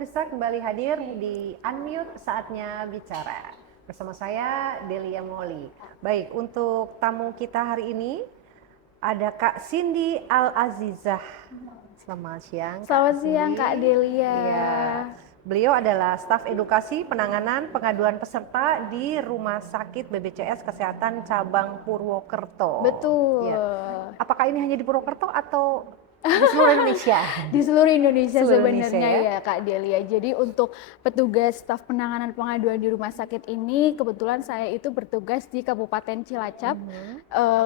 pemirsa kembali hadir di Unmute Saatnya Bicara. Bersama saya Delia Moli. Baik, untuk tamu kita hari ini ada Kak Cindy Al-Azizah. Selamat siang. Selamat siang Kak Delia. Iya. Beliau adalah staf edukasi penanganan pengaduan peserta di Rumah Sakit BPJS Kesehatan Cabang Purwokerto. Betul. Ya. Apakah ini hanya di Purwokerto atau di seluruh Indonesia? Di seluruh Indonesia sebenarnya ya? ya Kak Delia. Jadi untuk petugas staf penanganan pengaduan di rumah sakit ini, kebetulan saya itu bertugas di Kabupaten Cilacap.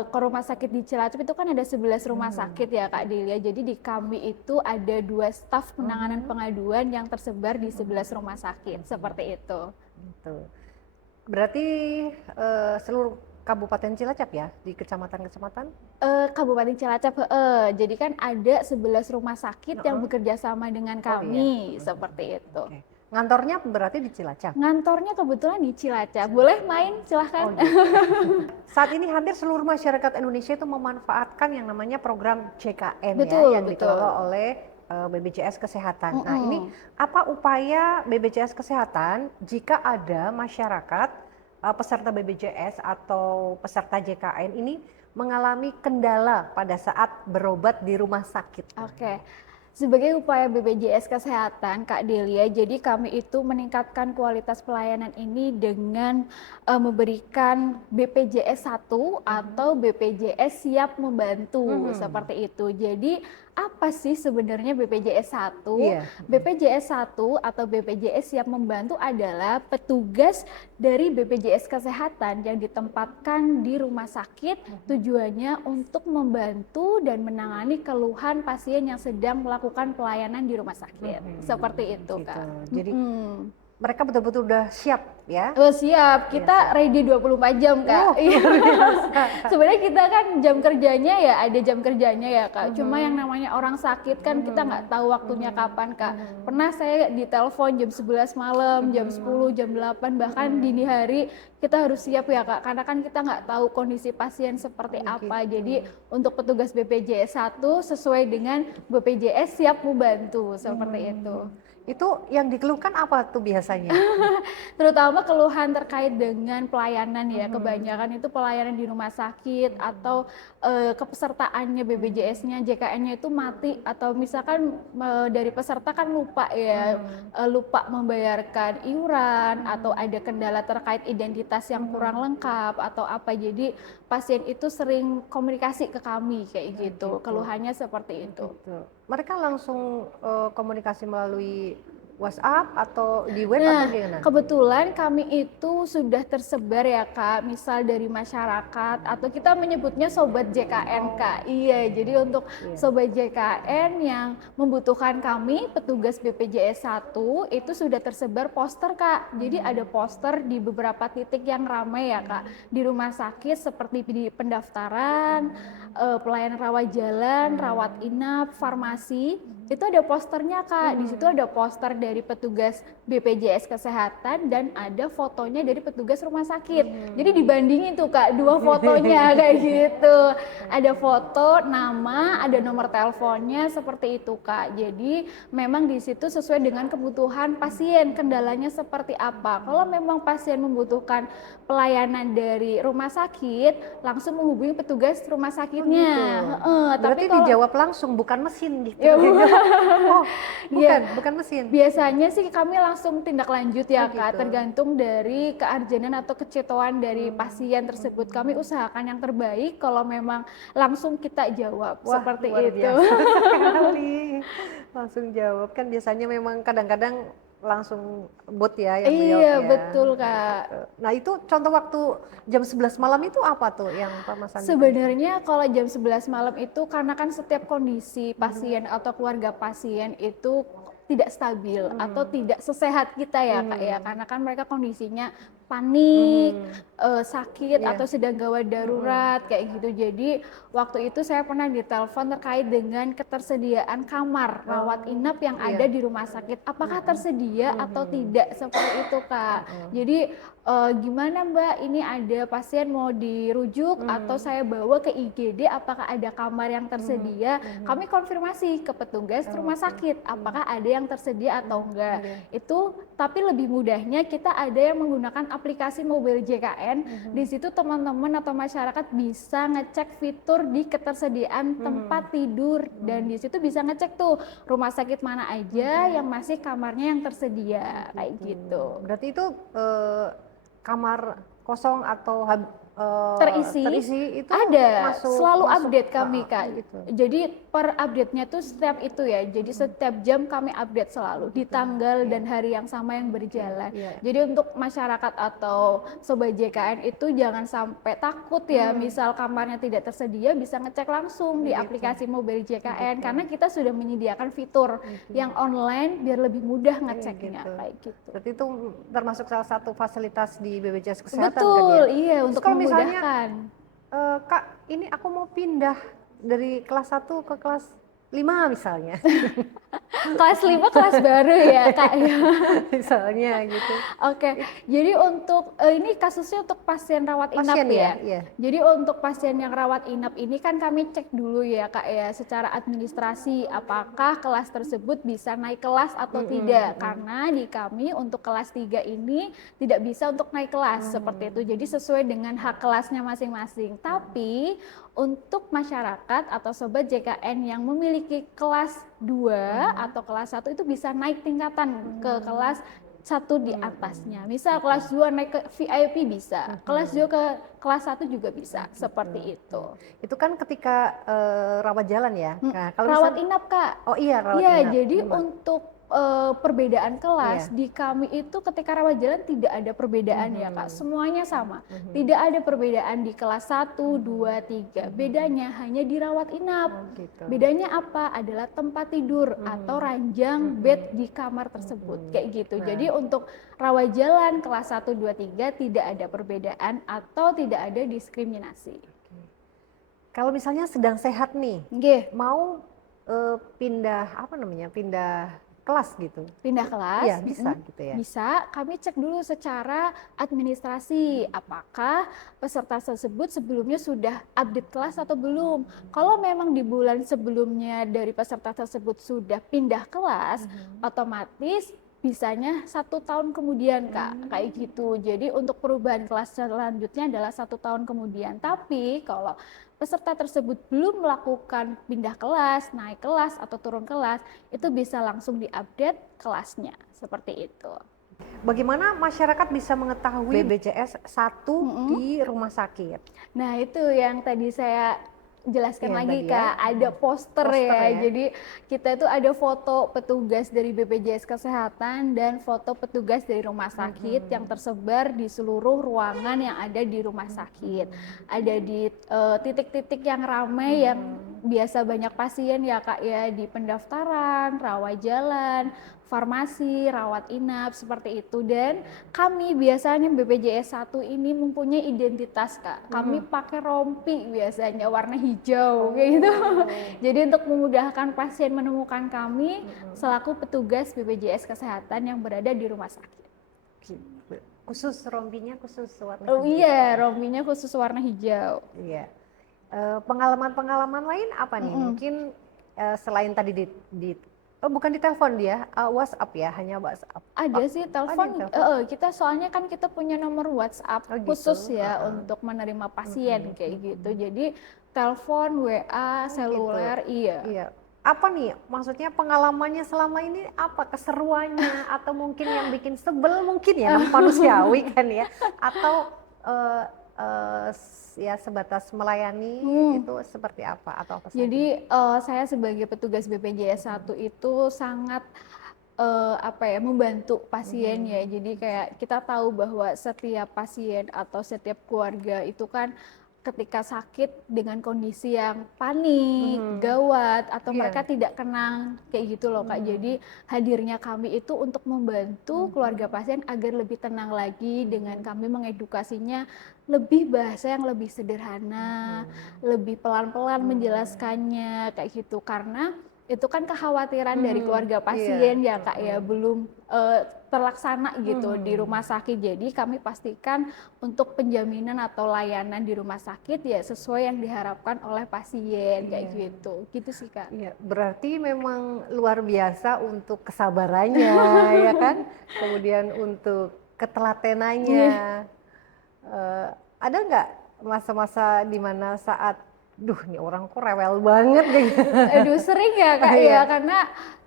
Ke rumah sakit di Cilacap itu kan ada 11 rumah sakit ya Kak Delia. Jadi di kami itu ada 2 staf penanganan pengaduan yang tersebar di 11 rumah sakit. Seperti itu. Berarti seluruh Kabupaten Cilacap ya, di kecamatan-kecamatan? Kabupaten Cilacap, jadi kan ada 11 rumah sakit yang bekerja sama dengan kami, seperti itu. Okay. Ngantornya berarti di Cilacap? Ngantornya kebetulan di Cilacap, boleh main silahkan. Saat ini hampir seluruh masyarakat Indonesia itu memanfaatkan yang namanya program JKN betul, ya, yang dikelola oleh BPJS Kesehatan. Nah ini apa upaya BPJS Kesehatan jika ada masyarakat peserta BPJS atau peserta JKN ini mengalami kendala pada saat berobat di rumah sakit? Oke. Sebagai upaya BPJS Kesehatan, Kak Delia, jadi kami itu meningkatkan kualitas pelayanan ini dengan memberikan BPJS 1 atau BPJS siap membantu, seperti itu. Jadi apa sih sebenarnya BPJS 1? BPJS 1 atau BPJS siap membantu adalah petugas dari BPJS Kesehatan yang ditempatkan di rumah sakit, tujuannya untuk membantu dan menangani keluhan pasien yang sedang melakukan pelayanan di rumah sakit. Seperti itu, Kak. Jadi mereka betul-betul udah siap ya? Siap, kita ready 24 jam Kak. Sebenarnya kita kan jam kerjanya ya ada jam kerjanya ya Kak. Cuma yang namanya orang sakit kan kita nggak tahu waktunya kapan Kak. Pernah saya ditelepon jam 11 malam, jam 10, jam 8, bahkan dini hari kita harus siap ya Kak. Karena kan kita nggak tahu kondisi pasien seperti apa. Jadi untuk petugas BPJS 1 sesuai dengan BPJS siap membantu, seperti itu. Itu yang dikeluhkan apa tuh biasanya? Terutama keluhan terkait dengan pelayanan ya, kebanyakan itu pelayanan di rumah sakit atau kepesertaannya BPJS-nya, JKN-nya itu mati, atau misalkan dari peserta kan lupa ya, lupa membayarkan iuran atau ada kendala terkait identitas yang kurang lengkap atau apa. Jadi pasien itu sering komunikasi ke kami kayak gitu, keluhannya seperti itu. Mereka langsung komunikasi melalui WhatsApp atau di web atau gimana? Kebetulan kami itu sudah tersebar ya Kak, misal dari masyarakat atau kita menyebutnya Sobat JKN Kak. Iya, jadi untuk Sobat JKN yang membutuhkan kami, petugas BPJS 1 itu sudah tersebar poster Kak. Jadi ada poster di beberapa titik yang ramai ya Kak, di rumah sakit seperti di pendaftaran, pelayanan rawat jalan, rawat inap, farmasi. Itu ada posternya Kak, di situ ada poster dari petugas BPJS Kesehatan dan ada fotonya dari petugas rumah sakit. Jadi dibandingin tuh Kak, 2 fotonya kayak gitu. Ada foto, nama, ada nomor teleponnya, seperti itu Kak. Jadi memang di situ sesuai dengan kebutuhan pasien, kendalanya seperti apa. Kalau memang pasien membutuhkan pelayanan dari rumah sakit, langsung menghubungi petugas rumah sakitnya. Berarti tapi kalau dijawab langsung, bukan mesin gitu. Ya, bukan mesin. Biasanya sih kami langsung tindak lanjut ya Kak, gitu. tergantung dari kearjanan atau kecetoan dari pasien tersebut. Kami usahakan yang terbaik, kalau memang langsung kita jawab. Seperti luar itu. Biasa sekali. Langsung jawab, kan biasanya memang kadang-kadang langsung bot ya yang Iya, jawab ya. betul Kak. Nah itu contoh waktu jam 11 malam itu apa tuh yang Pak Mas Andi? Sebenarnya kalau jam 11 malam itu karena kan setiap kondisi pasien atau keluarga pasien itu tidak stabil atau tidak sesehat kita ya Kak ya, karena kan mereka kondisinya panik, Mhm. sakit Iya. atau sedang gawat darurat kayak gitu. Jadi waktu itu saya pernah ditelepon terkait dengan ketersediaan kamar rawat Oh, inap yang ada iya. di rumah sakit. Apakah Mhm. tersedia atau Mhm. tidak seperti itu, Kak. Heeh. Jadi gimana Mbak, ini ada pasien mau dirujuk atau Mhm. saya bawa ke IGD, apakah ada kamar yang Mhm. tersedia? Mhm. Kami konfirmasi ke petugas Oh, rumah oke. sakit, Mhm. apakah ada yang tersedia atau enggak. Iya. Itu tapi lebih mudahnya kita ada yang menggunakan aplikasi mobil JKN. Di Mhm. situ teman-teman atau masyarakat bisa ngecek fitur di ketersediaan Mhm. tempat tidur dan Mhm. di situ bisa ngecek tuh rumah sakit mana aja Mhm. yang masih kamarnya yang tersedia kayak Gitu. gitu. Berarti itu kamar kosong atau Terisi, terisi itu ada masuk selalu masuk update heeh, kami oh Kak. gitu. Jadi per update-nya tuh setiap itu ya. Jadi Mhm. setiap jam kami update Oh selalu di gitu. tanggal Iya. dan hari yang sama yang Oke. berjalan. Iya. Jadi untuk masyarakat atau sobat JKN itu jangan sampai takut ya. Hmm. Misal kamarnya tidak tersedia bisa ngecek langsung di Gitu. aplikasi mobil JKN Gitu. karena kita sudah menyediakan fitur Gitu. yang online biar lebih mudah Iya ngeceknya gitu. kayak gitu. Berarti itu termasuk salah satu fasilitas di BPJS Kesehatan kan ya? Betul, iya Terus untuk kalau misalnya memudahkan. Kak, ini aku mau pindah dari kelas 1 ke kelas 5 misalnya. Kelas 5 kelas baru ya Kak ya. Misalnya gitu. Oke, It jadi untuk ini kasusnya untuk pasien rawat inap pasien ya? ya. Iya. Jadi untuk pasien yang rawat inap ini kan kami cek dulu ya Kak ya secara administrasi apakah kelas tersebut bisa naik kelas atau Mhm. tidak. Mhm. Karena di kami untuk kelas 3 ini tidak bisa untuk naik kelas seperti itu. Mhm. Jadi sesuai dengan hak kelasnya masing-masing. Tapi untuk masyarakat atau sobat JKN yang memiliki kelas 2 atau kelas 1 itu bisa naik tingkatan ke kelas satu di atasnya. Misal kelas 2 naik ke VIP bisa, kelas 2 ke kelas 1 juga bisa, seperti itu. Itu kan ketika rawat jalan ya. Nah, kalau Rawat misal inap Kak. oh iya rawat Iya, inap. jadi Gimana? untuk perbedaan kelas Iya. di kami itu ketika rawat jalan tidak ada perbedaan ya Kak, Mhm. semuanya sama. Mhm. Tidak ada perbedaan di kelas 1, 2, 3. Bedanya hanya di rawat inap. Oh gitu. Bedanya apa? Adalah tempat tidur atau ranjang bed di kamar tersebut, kayak gitu. Nah, Jadi untuk rawat jalan kelas 1, 2, 3 tidak ada perbedaan atau tidak ada diskriminasi. kalau misalnya sedang sehat nih, Nggih, mau pindah apa namanya? Pindah kelas gitu. pindah kelas, Iya, bisa gitu ya. bisa. Kami cek dulu secara administrasi, apakah peserta tersebut sebelumnya sudah update kelas atau belum. Kalau memang di bulan sebelumnya dari peserta tersebut sudah pindah kelas, otomatis bisanya 1 tahun kemudian Kak, kayak gitu. Jadi untuk perubahan kelas selanjutnya adalah 1 tahun kemudian. Tapi kalau peserta tersebut belum melakukan pindah kelas, naik kelas atau turun kelas, itu bisa langsung diupdate kelasnya, seperti itu. Bagaimana masyarakat bisa mengetahui BPJS 1 di rumah sakit? Nah itu yang tadi saya jelaskan Iya, lagi tadi ya. Kak, ada poster Poster ya. ya. Jadi kita itu ada foto petugas dari BPJS Kesehatan dan foto petugas dari rumah sakit yang tersebar di seluruh ruangan yang ada di rumah sakit. Ada di titik-titik yang ramai yang biasa banyak pasien ya Kak ya, di pendaftaran, rawat jalan, farmasi, rawat inap seperti itu. Dan kami biasanya BPJS 1 ini mempunyai identitas Kak. Kami pakai rompi biasanya warna hijau kayak gitu. Jadi untuk memudahkan pasien menemukan kami selaku petugas BPJS Kesehatan yang berada di rumah sakit. Khusus rompinya khusus warna Oh hijau. iya, rompinya khusus warna hijau. Iya. Pengalaman-pengalaman lain apa nih? Mungkin selain tadi oh bukan di telepon dia, WhatsApp ya, hanya WhatsApp. Ada sih telepon, kita soalnya kan kita punya nomor WhatsApp Oh, gitu. khusus ya untuk menerima pasien kayak gitu. Jadi telepon, WA, seluler, iya. Iya. Apa nih maksudnya pengalamannya selama ini apa keseruannya atau mungkin yang bikin sebel mungkin ya manusiawi kan ya atau ya sebatas melayani itu seperti apa atau apa saja? Jadi saya sebagai petugas BPJS 1 itu sangat membantu pasien ya. Jadi kayak kita tahu bahwa setiap pasien atau setiap keluarga itu kan ketika sakit dengan kondisi yang panik, gawat, atau mereka tidak kenal kayak gitu loh Kak. Jadi hadirnya kami itu untuk membantu keluarga pasien agar lebih tenang lagi dengan kami mengedukasinya lebih bahasa yang lebih sederhana, lebih pelan-pelan menjelaskannya kayak gitu. Karena itu kan kekhawatiran dari keluarga pasien ya Kak ya, belum terlaksana gitu di rumah sakit. Jadi kami pastikan untuk penjaminan atau layanan di rumah sakit ya sesuai yang diharapkan oleh pasien kayak gitu. Gitu sih Kak. Iya, berarti memang luar biasa untuk kesabarannya ya kan, kemudian untuk ketelatenannya. Ada nggak masa-masa di mana saat, duh ini orang kok rewel banget gitu? Aduh sering ya Kak Iya. ya, karena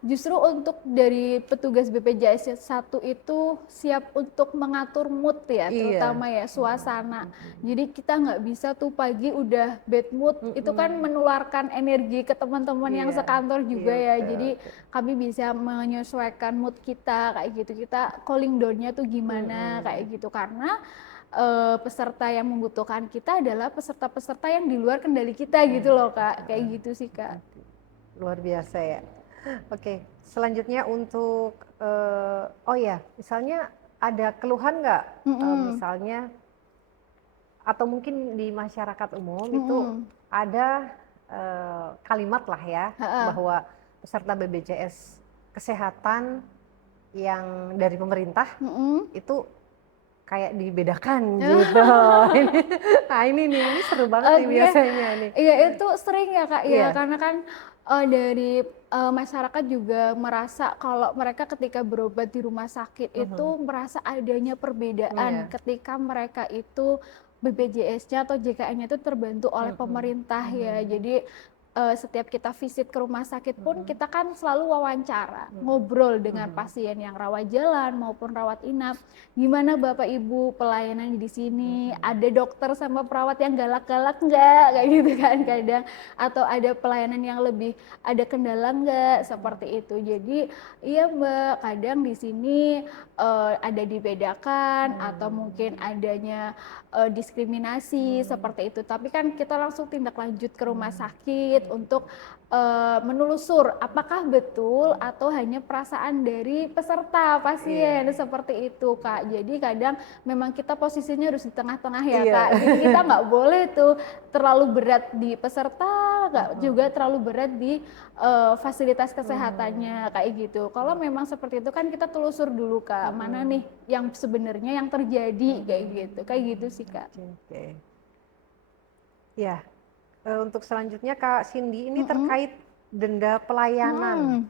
justru untuk dari petugas BPJS 1 itu siap untuk mengatur mood ya, Iya. terutama ya suasana. Jadi kita nggak bisa tuh pagi udah bad mood, itu kan menularkan energi ke teman-teman yang Iya. sekantor juga Iya, ya. betul, Jadi betul. kami bisa menyesuaikan mood kita kayak gitu. Kita calling down-nya tuh gimana kayak gitu, karena peserta yang membutuhkan kita adalah peserta-peserta yang di luar kendali kita gitu loh Kak, kayak gitu sih Kak. Luar biasa ya. Oke, selanjutnya untuk oh ya, misalnya ada keluhan nggak, misalnya atau mungkin di masyarakat umum itu ada kalimat lah ya bahwa peserta BPJS Kesehatan yang dari pemerintah itu kayak dibedakan gitu. Nah ini seru banget nih Oke, biasanya nih. iya itu sering ya Kak ya, Iya. karena kan dari masyarakat juga merasa kalau mereka ketika berobat di rumah sakit itu merasa adanya perbedaan Iya. ketika mereka itu BPJS-nya atau JKN-nya itu terbantu oleh pemerintah ya. Jadi setiap kita visit ke rumah sakit pun kita kan selalu wawancara, ngobrol dengan pasien yang rawat jalan maupun rawat inap. Gimana Bapak Ibu pelayanan di sini? Ada dokter sama perawat yang galak-galak nggak? Kayak gitu kan kadang. Atau ada pelayanan yang lebih ada kendala nggak? Seperti itu. Jadi iya Mbak, kadang di sini ada dibedakan atau mungkin adanya diskriminasi seperti itu. Tapi kan kita langsung tindak lanjut ke rumah sakit untuk menelusur apakah betul atau hanya perasaan dari peserta pasien seperti itu Kak. Jadi kadang memang kita posisinya harus di tengah-tengah ya Kak. Jadi kita nggak boleh tuh terlalu berat di peserta, nggak juga terlalu berat di fasilitas kesehatannya kayak gitu. Kalau memang seperti itu kan kita telusur dulu Kak, mana nih yang sebenarnya yang terjadi kayak gitu sih Kak. Oke. Ya, untuk selanjutnya Kak Cindy ini terkait denda pelayanan.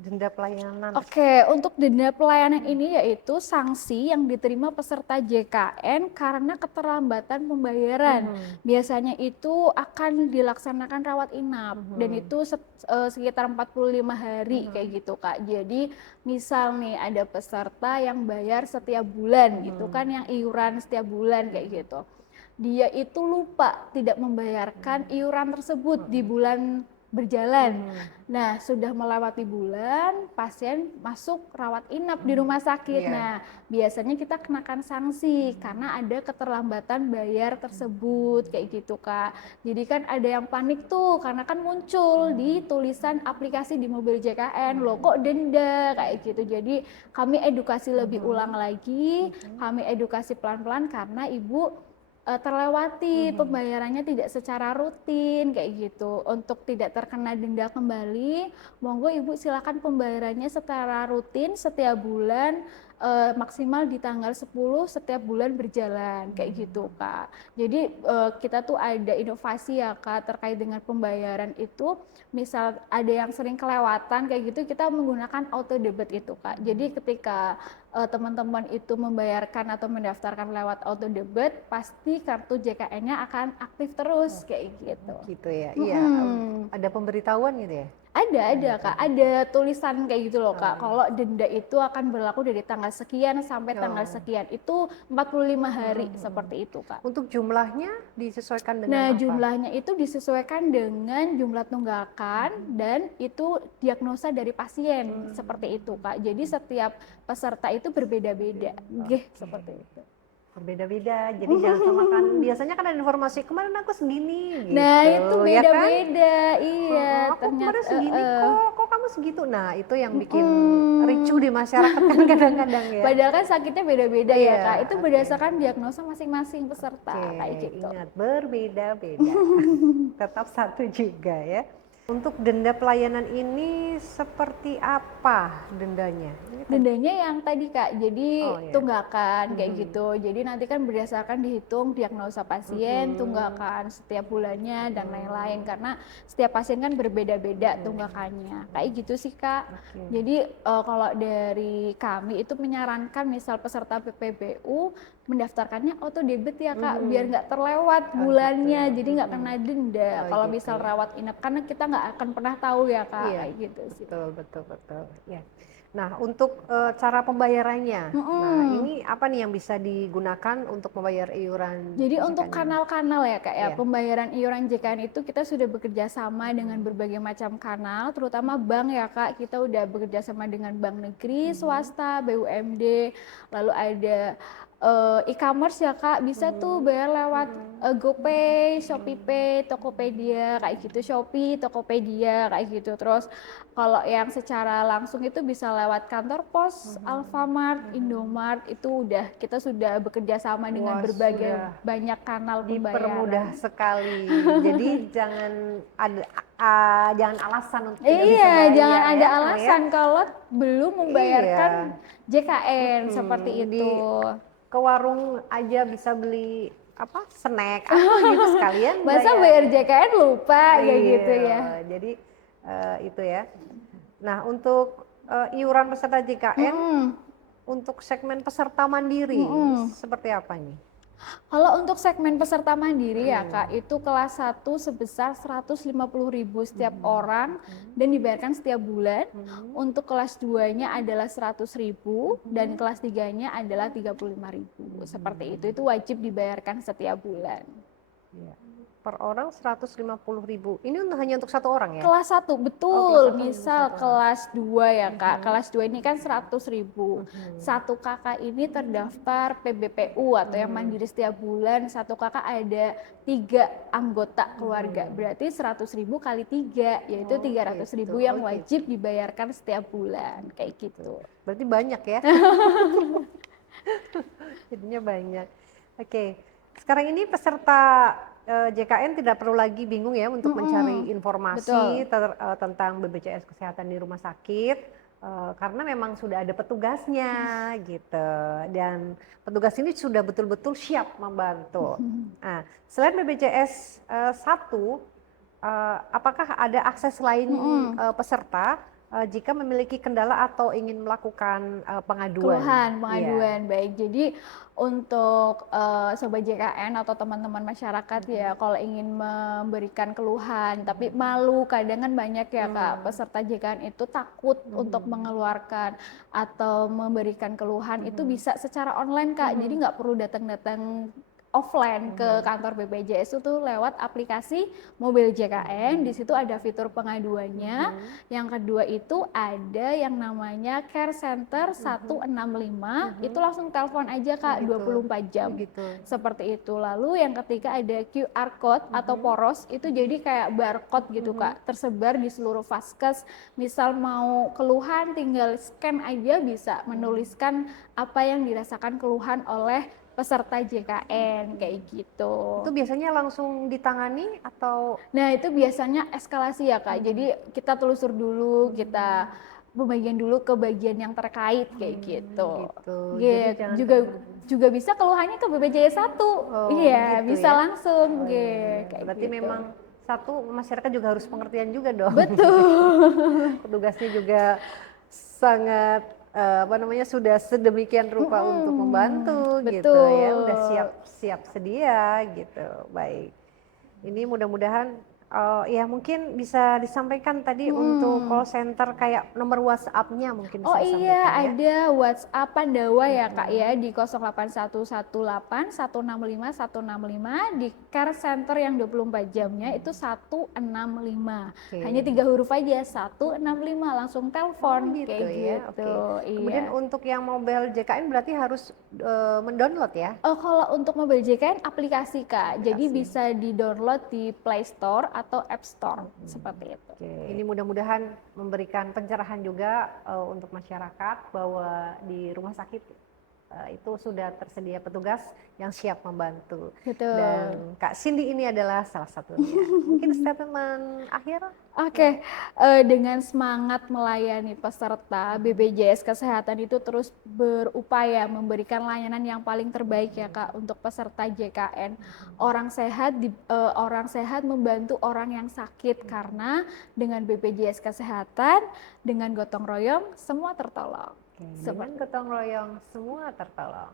Denda pelayanan. Oke, untuk denda pelayanan ini yaitu sanksi yang diterima peserta JKN karena keterlambatan pembayaran. Biasanya itu akan dilaksanakan rawat inap dan itu sekitar 45 hari kayak gitu Kak. Jadi misal nih ada peserta yang bayar setiap bulan gitu kan, yang iuran setiap bulan kayak gitu. Dia itu lupa tidak membayarkan iuran tersebut di bulan berjalan. Nah, sudah melewati bulan, pasien masuk rawat inap di rumah sakit. Nah, biasanya kita kenakan sanksi karena ada keterlambatan bayar tersebut, kayak gitu Kak. Jadi kan ada yang panik tuh, karena kan muncul di tulisan aplikasi di mobil JKN, loh kok denda, kayak gitu. Jadi kami edukasi lebih ulang lagi, kami edukasi pelan-pelan karena Ibu terlewati pembayarannya tidak secara rutin kayak gitu. Untuk tidak terkena denda kembali, monggo Ibu silakan pembayarannya secara rutin setiap bulan, maksimal di tanggal 10 setiap bulan berjalan kayak gitu Kak. Jadi kita tuh ada inovasi ya Kak terkait dengan pembayaran itu. Misal ada yang sering kelewatan kayak gitu, kita menggunakan auto debit itu Kak. Jadi ketika teman-teman itu membayarkan atau mendaftarkan lewat auto debit, pasti kartu JKN-nya akan aktif terus kayak gitu. Gitu ya. Iya, ada pemberitahuan gitu ya. Ada Kak, ada tulisan kayak gitu loh Kak. Kalau denda itu akan berlaku dari tanggal sekian sampai tanggal sekian. Itu 45 hari seperti itu Kak. Untuk jumlahnya disesuaikan dengan Nah, apa? jumlahnya itu disesuaikan dengan jumlah tunggakan dan itu diagnosa dari pasien seperti itu Kak. Jadi setiap peserta itu berbeda-beda. Seperti itu. Berbeda-beda, jadi jangan samakan. Biasanya kan ada informasi kemarin aku segini gitu, Nah, itu ya kan? beda-beda. Iya, Aku kemarin ternyata segini kok kamu segitu. Nah, itu yang bikin ricuh mm-mm. di masyarakat kan kadang-kadang ya. Padahal kan sakitnya beda-beda ya, Iya, Kak. Itu oke. berdasarkan diagnosa masing-masing Oke, peserta, kayak gitu. ingat berbeda-beda. Tetap satu juga ya. Untuk denda pelayanan ini seperti apa dendanya? Ini tadi. Dendanya yang tadi Kak, jadi Oh ya. tunggakan kayak gitu. Jadi nanti kan berdasarkan dihitung diagnosa pasien, tunggakan setiap bulannya dan lain-lain. Karena setiap pasien kan berbeda-beda tunggakannya. Kayak gitu sih Kak. Oke. Jadi kalau dari kami itu menyarankan misal peserta PPBU mendaftarkannya auto debit ya Kak, biar nggak terlewat bulannya, jadi nggak kena denda. Oh Kalau gitu misal ya. rawat inap, karena kita nggak akan pernah tahu ya Kak, Iya, kayak gitu sih. betul. Ya. Nah, untuk cara pembayarannya, nah Mm-mm. ini apa nih yang bisa digunakan untuk membayar iuran Jadi untuk JKN ini? kanal-kanal ya Kak ya, Iya. pembayaran iuran JKN itu kita sudah bekerja sama dengan berbagai macam kanal, terutama bank ya Kak, kita udah bekerja sama dengan bank negeri, swasta, BUMD, lalu ada e-commerce ya Kak, bisa tuh bayar lewat GoPay, ShopeePay, Tokopedia, kayak gitu, Shopee, Tokopedia, kayak gitu. Terus kalau yang secara langsung itu bisa lewat kantor pos, Alfamart, Indomart, itu udah kita sudah bekerja sama dengan Wah, berbagai sudah banyak kanal dipermudah pembayaran. sekali. Jadi jangan ada jangan alasan untuk tidak bisa Iya, jangan bayar ada ya, oh ya. alasan kalau belum membayarkan Iya. JKN seperti itu. Ke warung aja bisa beli apa snack apa gitu sekalian Masa bayar. bayar JKN lupa kayak gitu ya. Iya, jadi itu ya. Nah, untuk iuran peserta JKN Mm-mm. untuk segmen peserta mandiri Mm-mm. seperti apa nih? Kalau untuk segmen peserta mandiri ya Kak, itu kelas 1 sebesar 150.000 setiap orang dan dibayarkan setiap bulan. Untuk kelas 2-nya adalah 100.000 dan kelas 3-nya adalah 35.000. Seperti itu wajib dibayarkan setiap bulan. Ya. Per orang 150.000. Ini hanya untuk satu orang ya? Kelas 1, Oh, betul. kelas 1 untuk Misal satu orang. kelas 2 ya Kak, kelas 2 ini kan 100.000. Satu kakak ini terdaftar PBPU atau yang mandiri setiap bulan. Satu kakak ada 3 anggota keluarga, berarti 100.000 kali 3, yaitu 300.000 yang wajib dibayarkan setiap bulan, kayak gitu. Berarti banyak ya? Jadinya banyak. Oke, sekarang ini peserta JKN tidak perlu lagi bingung ya untuk mencari informasi tentang BPJS Kesehatan di rumah sakit, karena memang sudah ada petugasnya gitu, dan petugas ini sudah betul-betul siap membantu. Nah, selain BPJS 1, apakah ada akses lain peserta jika memiliki kendala atau ingin melakukan pengaduan? Pengaduan, baik. Jadi untuk Sobat JKN atau teman-teman masyarakat ya, kalau ingin memberikan keluhan, tapi malu, kadang kan banyak ya Kak, peserta JKN itu takut untuk mengeluarkan atau memberikan keluhan, itu bisa secara online Kak, jadi nggak perlu datang-datang offline ke kantor BPJS, itu lewat aplikasi mobil JKN. Di situ ada fitur pengaduannya. Yang kedua itu ada yang namanya Care Center 165, itu langsung telepon aja Kak, 24 jam. Seperti itu. Lalu yang ketiga ada QR code atau poros, itu jadi kayak barcode gitu Kak, tersebar di seluruh vaskes. Misal mau keluhan tinggal scan aja, bisa menuliskan apa yang dirasakan keluhan oleh peserta JKN, kayak gitu. Itu biasanya langsung ditangani atau? Nah, itu biasanya eskalasi ya Kak, jadi kita telusur dulu, kita pembagian dulu ke bagian yang terkait, kayak gitu. Jadi jangan juga bisa keluhannya ke BPJS 1, iya gitu bisa ya? langsung, kayak Berarti gitu. memang satu, masyarakat juga harus pengertian juga dong. Betul. Petugasnya juga sangat sudah sedemikian rupa untuk membantu gitu ya, udah siap sedia gitu. Baik, ini mudah-mudahan Oh, ya mungkin bisa disampaikan tadi untuk call center kayak nomor WhatsApp-nya mungkin Oh bisa iya, disampaikan ya. ada WhatsApp Pandawa ya Kak ya di 08118 165 165, di care center yang 24 jamnya itu 165. Hanya 3 huruf aja, 165, langsung Oh telepon gitu kayak ya, gitu. oke. Kemudian Iya. untuk yang mobile JKN berarti harus mendownload ya Oh, kalau untuk Mobile JKN aplikasi Kak, jadi aplikasi. bisa di-download di Play Store atau App Store, seperti itu. Oke, ini mudah-mudahan memberikan pencerahan juga untuk masyarakat bahwa di rumah sakit itu sudah tersedia petugas yang siap membantu. Betul. Dan Kak Cindy ini adalah salah satunya. Mungkin statement akhir? Oke, dengan semangat melayani peserta, BPJS Kesehatan itu terus berupaya memberikan layanan yang paling terbaik ya Kak untuk peserta JKN. Orang sehat membantu orang yang sakit, karena dengan BPJS Kesehatan, dengan gotong royong semua tertolong. Oke, dengan gotong royong semua tertolong.